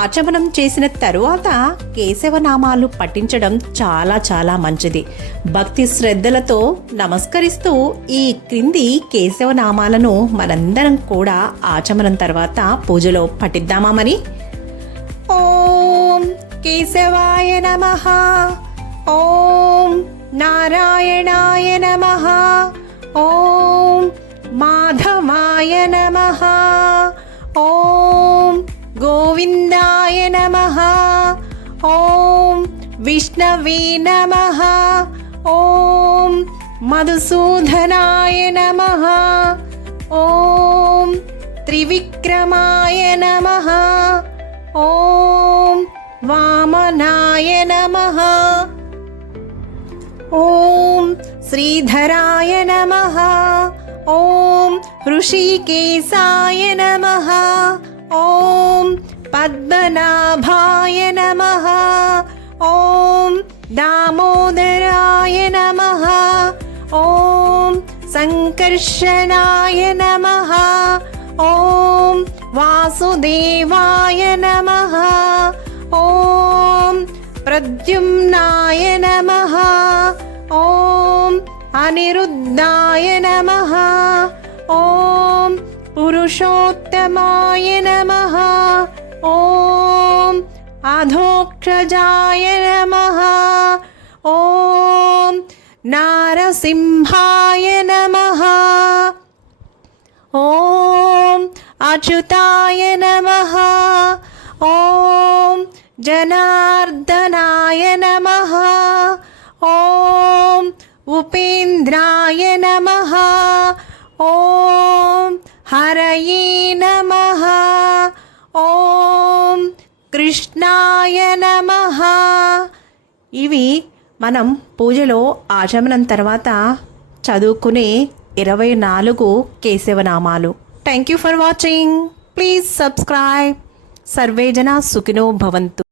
ఆచమనం చేసిన తరువాత కేశవనామాలు పఠించడం చాలా చాలా మంచిది. భక్తి శ్రద్ధలతో నమస్కరిస్తూ ఈ క్రింది కేశవనామాలను మనందరం కూడా ఆచమనం తర్వాత పూజలో పఠిద్దామా మరి? ఓం కేశవాయ నమః, ఓం నారాయణాయ నమః, ఓం మాధవాయ నమః, ఓం గోవిందాయ నమః, ఓం విష్ణవే నమః, ఓం మధుసూదనాయ నమః, ఓం త్రివిక్రమాయ నమః, ఓం వామనాయ నమః, ఓం శ్రీధరాయ నమః, ఓం ఋషికేశాయ నమః, ఓం పద్మనాభాయ నమః, ఓం దామోదరాయ నమః, ఓం సంకర్షణాయ నమః, ఓం వాసుదేవాయ నమః, ఓం ప్రద్యుమ్నాయ నమః, ఓం అనిరుద్ధాయ నమః, ఓం పురుషోత్తమాయ నమః, ఓం అధోక్షజాయ నమః, ఓం నారసింహాయ నమః, ఓం అచ్యుతాయ నమః, ఓం జనార్దనాయ నమః, ఓం ఉపేంద్రాయ నమః, ఓం హరయే నమః, ఓం కృష్ణాయ నమః. ఇవి మనం పూజలో ఆచమనం తర్వాత చదువుకునే 24 కేశవనామాలు. Thank you for watching. Please subscribe. సర్వే జనా సుఖినో భవంతు.